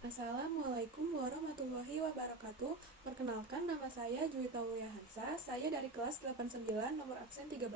Assalamualaikum warahmatullahi wabarakatuh. Perkenalkan, nama saya Juwita Wuliahansa. Saya dari kelas 89 nomor absen 13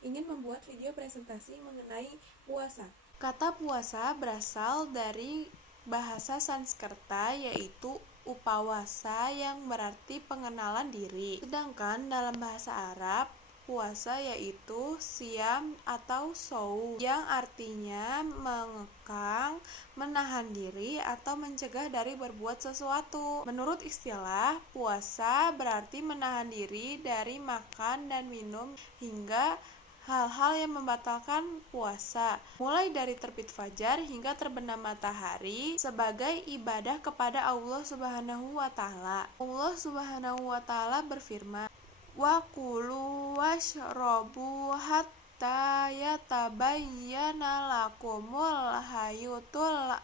ingin membuat video presentasi mengenai puasa. Kata puasa berasal dari bahasa Sanskerta yaitu upawasa yang berarti pengenalan diri. Sedangkan dalam bahasa Arab, puasa yaitu siam atau saum yang artinya mengekang, menahan diri atau mencegah dari berbuat sesuatu. Menurut istilah, puasa berarti menahan diri dari makan dan minum hingga hal-hal yang membatalkan puasa, mulai dari terbit fajar hingga terbenam matahari sebagai ibadah kepada Allah Subhanahu wa taala. Allah Subhanahu wa taala berfirman, "Wa kulu washrabu hatta yatabayyana lakumul hayyul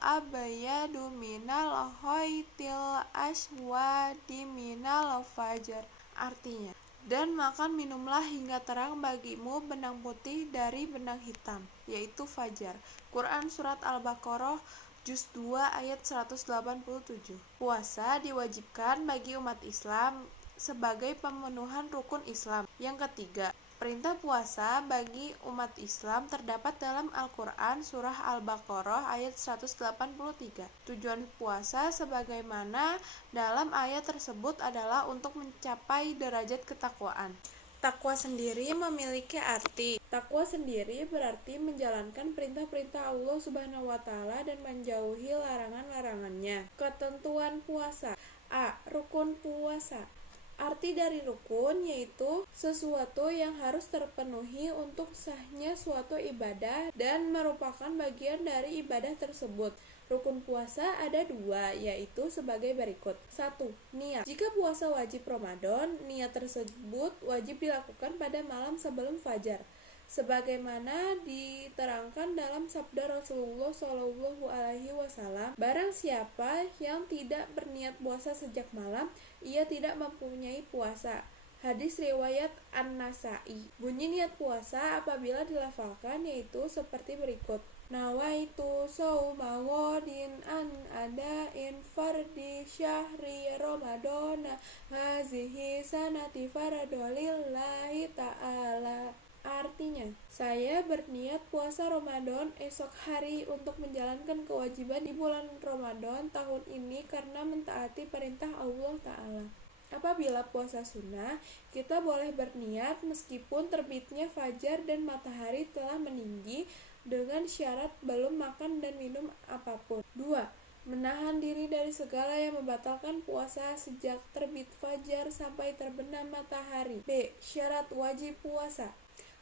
abyadu minal khaytil aswadi minal fajr." Artinya, dan makan minumlah hingga terang bagimu benang putih dari benang hitam, yaitu fajar. Quran Surat Al-Baqarah Juz 2 ayat 187. Puasa diwajibkan bagi umat Islam sebagai pemenuhan rukun Islam. Yang ketiga, perintah puasa bagi umat Islam terdapat dalam Al-Quran Surah Al-Baqarah ayat 183. Tujuan puasa sebagaimana dalam ayat tersebut adalah untuk mencapai derajat ketakwaan. Takwa sendiri memiliki arti. Takwa sendiri berarti menjalankan perintah-perintah Allah Subhanahu wa taala dan menjauhi larangan-larangannya. Ketentuan puasa. A. Rukun puasa. Arti dari rukun yaitu sesuatu yang harus terpenuhi untuk sahnya suatu ibadah dan merupakan bagian dari ibadah tersebut. Rukun puasa ada dua, yaitu sebagai berikut. 1. Niat. Jika puasa wajib Ramadan, niat tersebut wajib dilakukan pada malam sebelum fajar, sebagaimana diterangkan dalam sabda Rasulullah SAW, barang siapa yang tidak berniat puasa sejak malam, ia tidak mempunyai puasa. Hadis riwayat An-Nasai. Bunyi niat puasa apabila dilafalkan yaitu seperti berikut: nawaitu sauma ghadin an adain fardi syahri ramadana hazihi sanati faradolillahi ta'ala. Artinya, saya berniat puasa Ramadan esok hari untuk menjalankan kewajiban di bulan Ramadan tahun ini karena mentaati perintah Allah Ta'ala. Apabila puasa sunnah, kita boleh berniat meskipun terbitnya fajar dan matahari telah meninggi dengan syarat belum makan dan minum apapun. 2. Menahan diri dari segala yang membatalkan puasa sejak terbit fajar sampai terbenam matahari. B. Syarat wajib puasa.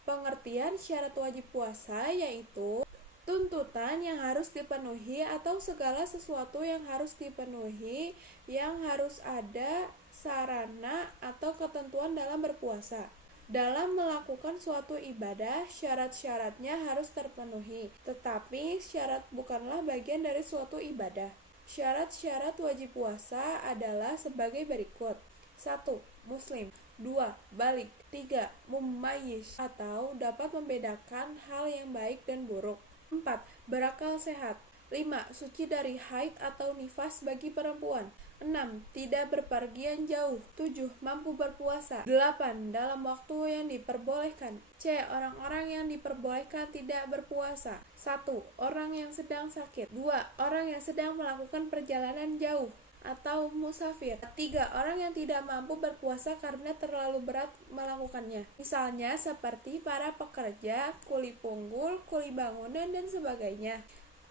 Pengertian syarat wajib puasa yaitu tuntutan yang harus dipenuhi atau segala sesuatu yang harus dipenuhi yang harus ada sarana atau ketentuan dalam berpuasa. Dalam melakukan suatu ibadah, syarat-syaratnya harus terpenuhi, tetapi syarat bukanlah bagian dari suatu ibadah. Syarat-syarat wajib puasa adalah sebagai berikut. 1. Muslim. 2. Balik. 3. Mumayyiz atau dapat membedakan hal yang baik dan buruk. 4. Berakal sehat. 5. Suci dari haid atau nifas bagi perempuan. 6. Tidak berpergian jauh. 7. Mampu berpuasa. 8. Dalam waktu yang diperbolehkan. C. Orang-orang yang diperbolehkan tidak berpuasa. 1. Orang yang sedang sakit. 2. Orang yang sedang melakukan perjalanan jauh atau musafir. 3. Orang yang tidak mampu berpuasa karena terlalu berat melakukannya. Misalnya seperti para pekerja, kuli punggul, kuli bangunan, dan sebagainya.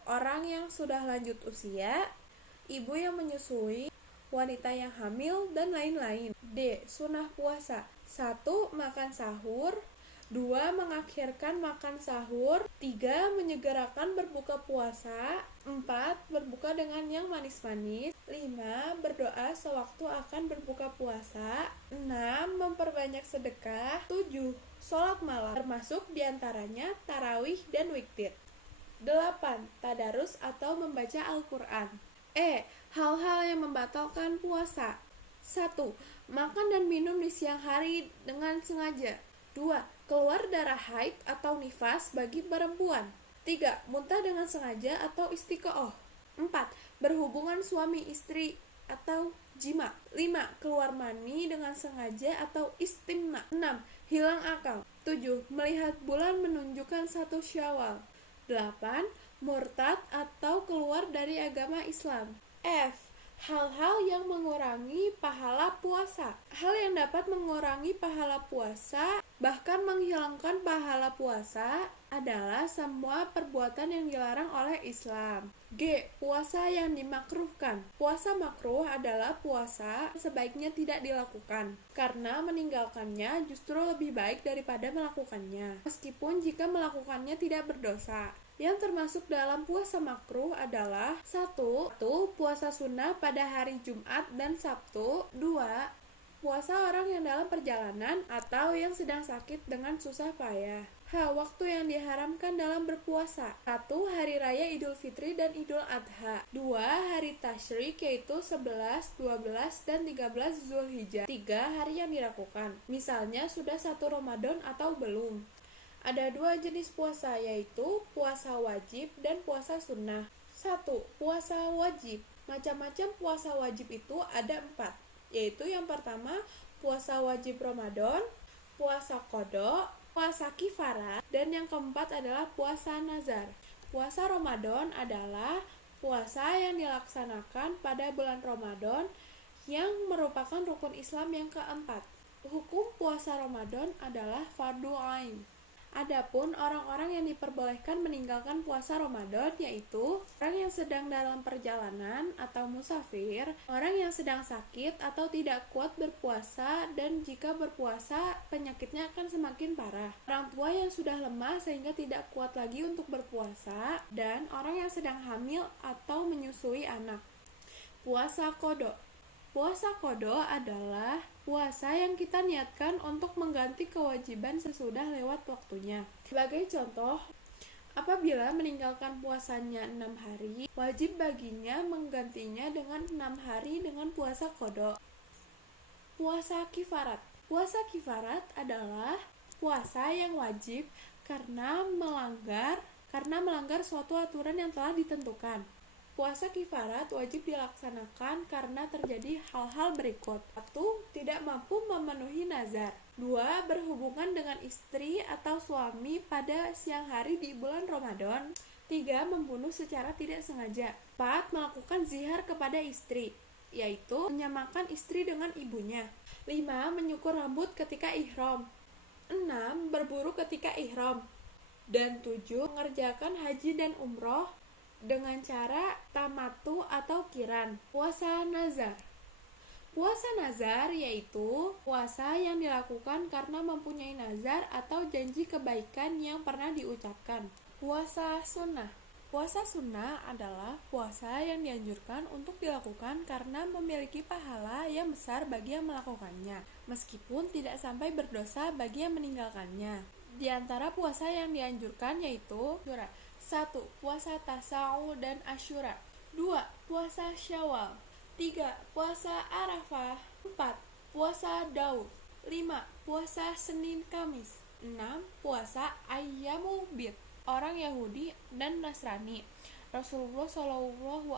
Orang yang sudah lanjut usia, ibu yang menyusui, wanita yang hamil, dan lain-lain. D. Sunnah puasa. 1. Makan sahur. 2. Mengakhirkan makan sahur. 3. Menyegerakan berbuka puasa. 4. Berbuka dengan yang manis-manis. 5. Berdoa sewaktu akan berbuka puasa. 6. Memperbanyak sedekah. 7. Sholat malam, termasuk diantaranya tarawih dan witir. 8. Tadarus atau membaca Al-Quran. E. Hal-hal yang membatalkan puasa. 1. Makan dan minum di siang hari dengan sengaja. 2. Keluar darah haid atau nifas bagi perempuan. 3. Muntah dengan sengaja atau istiqoah. 4. berhubungan suami istri atau jima. 5. Keluar mani dengan sengaja atau istimna. 6. Hilang akal. 7. Melihat bulan menunjukkan 1 Syawal. 8. Murtad atau keluar dari agama Islam. F. Hal-hal yang mengurangi pahala puasa. Hal yang dapat mengurangi pahala puasa, bahkan menghilangkan pahala puasa, adalah semua perbuatan yang dilarang oleh Islam. G. Puasa yang dimakruhkan. Puasa makruh adalah puasa sebaiknya tidak dilakukan, karena meninggalkannya justru lebih baik daripada melakukannya, meskipun jika melakukannya tidak berdosa. Yang termasuk dalam puasa makruh adalah 1. Puasa sunnah pada hari Jumat dan Sabtu. 2. Puasa orang yang dalam perjalanan atau yang sedang sakit dengan susah payah. Waktu yang diharamkan dalam berpuasa. 1. Hari Raya Idul Fitri dan Idul Adha. 2. Hari Tasyrik yaitu 11, 12, dan 13 Zulhijjah. 3. Hari yang dilakukan. Misalnya sudah 1 Ramadan atau belum. Ada 2 jenis puasa, yaitu puasa wajib dan puasa sunnah. 1. Puasa wajib. Macam-macam puasa wajib itu ada 4, yaitu yang pertama puasa wajib Ramadan, puasa qada, puasa kifarat, dan yang keempat adalah puasa nazar. Puasa Ramadan adalah puasa yang dilaksanakan pada bulan Ramadan yang merupakan rukun Islam yang keempat. Hukum puasa Ramadan adalah fardu ain. Adapun orang-orang yang diperbolehkan meninggalkan puasa Ramadan yaitu orang yang sedang dalam perjalanan atau musafir, orang yang sedang sakit atau tidak kuat berpuasa, dan jika berpuasa penyakitnya akan semakin parah, orang tua yang sudah lemah sehingga tidak kuat lagi untuk berpuasa, dan orang yang sedang hamil atau menyusui anak. Puasa qada. Puasa qada adalah puasa yang kita niatkan untuk mengganti kewajiban sesudah lewat waktunya. Sebagai contoh, apabila meninggalkan puasanya 6 hari, wajib baginya menggantinya dengan 6 hari dengan puasa qada. Puasa kifarat. Puasa kifarat adalah puasa yang wajib karena melanggar suatu aturan yang telah ditentukan. Puasa kifarat wajib dilaksanakan karena terjadi hal-hal berikut. 1. Tidak mampu memenuhi nazar. 2. Berhubungan dengan istri atau suami pada siang hari di bulan Ramadan. 3. Membunuh secara tidak sengaja. 4. Melakukan zihar kepada istri, yaitu menyamakan istri dengan ibunya. 5. Menyukur rambut ketika ihram. 6. Berburu ketika ihram. Dan 7. Mengerjakan haji dan umroh dengan cara tamattu atau qiran. Puasa nazar. Puasa nazar yaitu puasa yang dilakukan karena mempunyai nazar atau janji kebaikan yang pernah diucapkan. Puasa sunnah. Puasa sunnah adalah puasa yang dianjurkan untuk dilakukan karena memiliki pahala yang besar bagi yang melakukannya, meskipun tidak sampai berdosa bagi yang meninggalkannya. Di antara puasa yang dianjurkan yaitu 1. Puasa Tasawuf dan Asyura. 2. Puasa Syawal. 3. Puasa Arafah. 4. Puasa Daud. 5. Puasa Senin Kamis. 6. Puasa Ayyamul Bid, orang Yahudi dan Nasrani. Rasulullah Shallallahu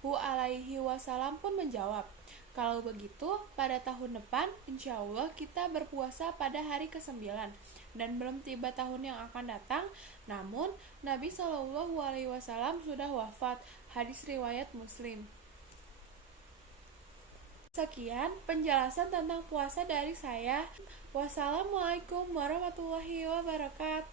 Alaihi Wasallam pun menjawab, kalau begitu pada tahun depan insya Allah kita berpuasa pada hari ke-9, dan belum tiba tahun yang akan datang, namun Nabi Shallallahu Alaihi Wasallam sudah wafat. Hadis riwayat Muslim. Sekian penjelasan tentang puasa dari saya. Wassalamualaikum warahmatullahi wabarakatuh.